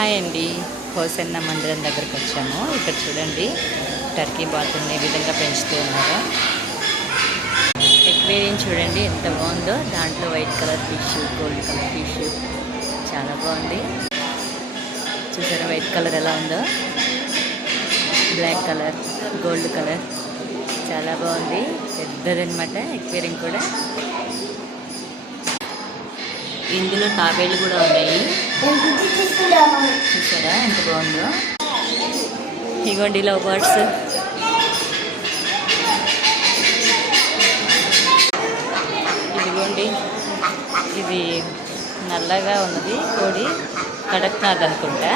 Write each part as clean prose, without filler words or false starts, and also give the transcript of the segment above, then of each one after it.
Hi అండి, hosanna మందిరం దగ్గరికి వచ్చాము. ఇక్కడ చూడండి, టర్కీ బాతుల్ని ఏ విధంగా పెంచుతూ ఉన్నారో. ఎక్వేరియం చూడండి ఎంత బాగుందో. దాంట్లో white colour fish, gold colour fish చాలా బాగుంది. చూసారా వైట్ కలర్ ఎలా ఉందో, బ్లాక్ కలర్, గోల్డ్ కలర్ చాలా బాగుంది. పెద్దదన్నమాట ఎక్వేరియం కూడా. ఇందులో తాబేళ్ళు కూడా ఉన్నాయి. చూసారా ఎంత బాగుందో. ఇగోండి లవ్ బర్డ్స్. ఇదిగోండి, ఇది నల్లగా ఉన్నది కోడి, కడక్నాథ్ అనుకుంటా.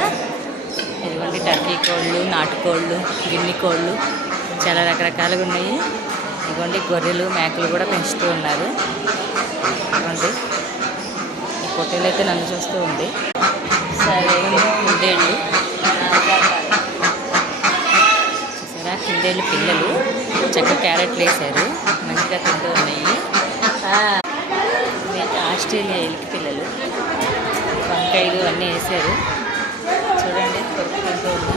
ఇదిగోండి టర్కీ కోళ్ళు, నాటుకోళ్ళు, గిన్నె కోళ్ళు చాలా రకరకాలుగా ఉన్నాయి. ఇదిగోండి గొర్రెలు, మేకలు కూడా పెంచుతూ ఉన్నారు. ఇదిగోండి ఈ పొట్టేలు అయితే నన్ను చూస్తూ ఉంది. సరే కుందేళ్ళు చూసారా, కుందేళ్ళు పిల్లలు చక్కగా క్యారెట్లు వేసారు, మంచిగా తింటూ ఉన్నాయి. ఆస్ట్రేలియా ఎలికి పిల్లలు వంకాయలు అన్నీ వేసారు. చూడండి తింటూ ఉంది.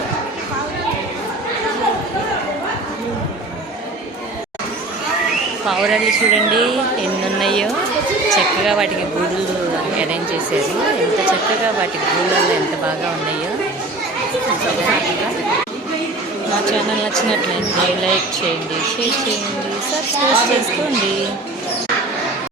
పావురాళ్ళు చూడండి ఎన్ని ఉన్నాయో. చక్కగా వాటికి గూడులు అరేంజ్ చేశారు. ఎంత చక్కగా వాటి గూళ్ళల్లో ఎంత బాగా ఉన్నాయో. మా ఛానల్ నచ్చినట్లయితే లైక్ చేయండి, షేర్ చేయండి, సబ్స్క్రైబ్ చేసుకోండి.